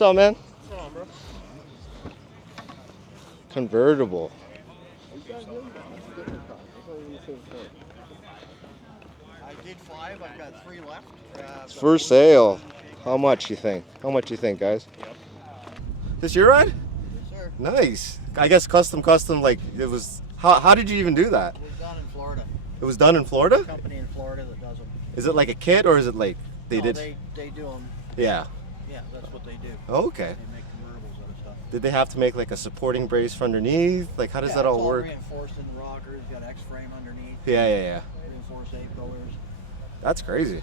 What's up, man? What's on, bro? Convertible. I did 5. I've got 3 left. It's for sale. How much you think? How much you think, guys? Yep. This your ride? Yes, sir. Nice. I guess custom. Like it was. How did you even do that? It was done in Florida. It was done in Florida? A company in Florida that does them. Is it like a kit or is it like they No, did? They do them. Yeah. Yeah, that's what they do. Okay. They make convertibles out of stuff. Did they have to make like a supporting brace for underneath? Like how does that it's all work? Reinforced in the rockers. Got X-frame underneath. Yeah. Reinforced A-pillars. That's crazy.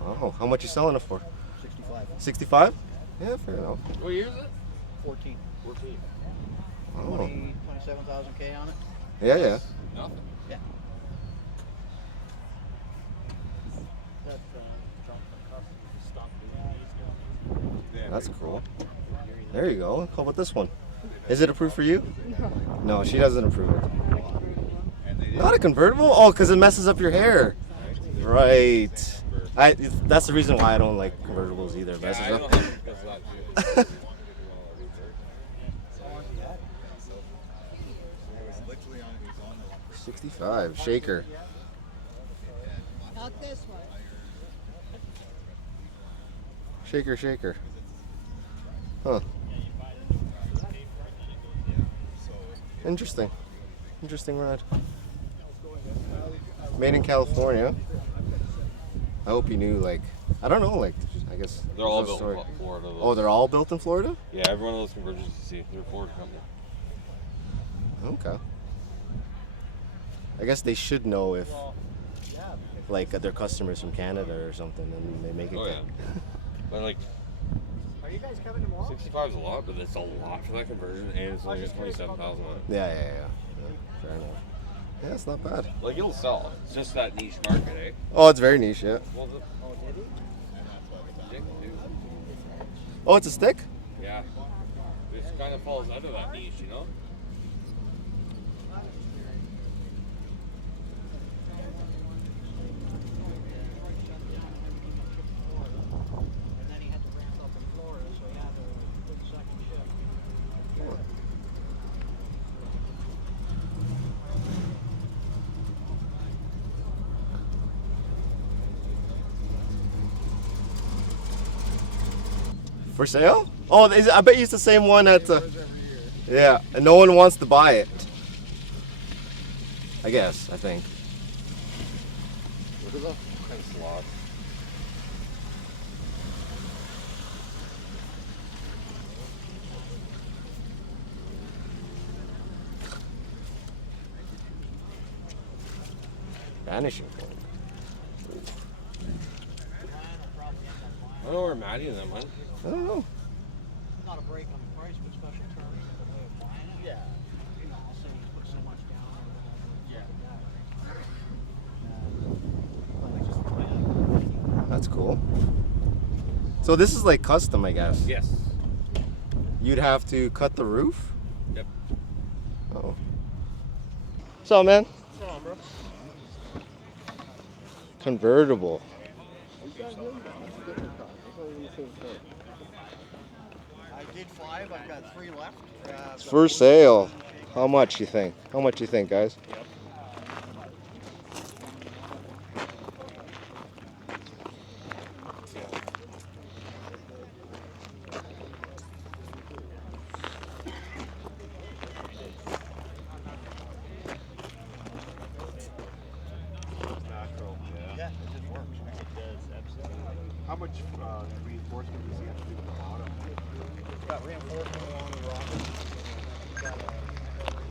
Oh, how much you selling it for? 65. 65? Yeah, fair enough. What year is it? 14. 14. Oh. 27,000 K on it. Yeah. Nothing. Yeah. That's cool. There you go. How about this one? Is it approved for you? No, she doesn't approve it. Not a convertible? Oh, because it messes up your hair. Right. That's the reason why I don't like convertibles either. It messes up. 65 shaker. Not this one. Shaker. Huh. Interesting ride. Made in California. I hope you knew, like, I don't know, like, I guess. They're all there's a built story. in Florida. Those. Oh, they're all built in Florida? Yeah, every one of those conversions you see, they're a Florida company. Okay. I guess they should know if, like, their customers from Canada or something, and they make it. Oh, yeah. But, like, Are you guys coming tomorrow? 65 is a lot, but it's a lot for that conversion, and it's only got 27,000 on it. Yeah. Fair enough. Yeah, it's not bad. Like, it'll sell. It's just that niche market, eh? Oh, it's very niche, yeah. Well, Oh, did he? stick, dude. Oh, it's a stick? Yeah. It kind of falls out of that niche, you know? And then he had to ramp up in Florida, so he had to put the second shift. For sale? Oh, I bet you it's the same one at. Yeah, and no one wants to buy it. I think. Look at that fucking slot. Vanishing point. I don't know where Maddie and them went. I don't know. Not a break on the price, but special terms for the way of buying it. Yeah. I'll say you put so much down or whatever. That's cool. So this is like custom, I guess. Yes. You'd have to cut the roof? Yep. Oh. What's up, man? What's on, bro? Convertible. I did 5. I've got 3 left. It's for sale. How much you think? How much you think, guys? Yep. Yeah, it just works. It does, absolutely. How much reinforcement does he have to do with the bottom? Got reinforcement along the rockers.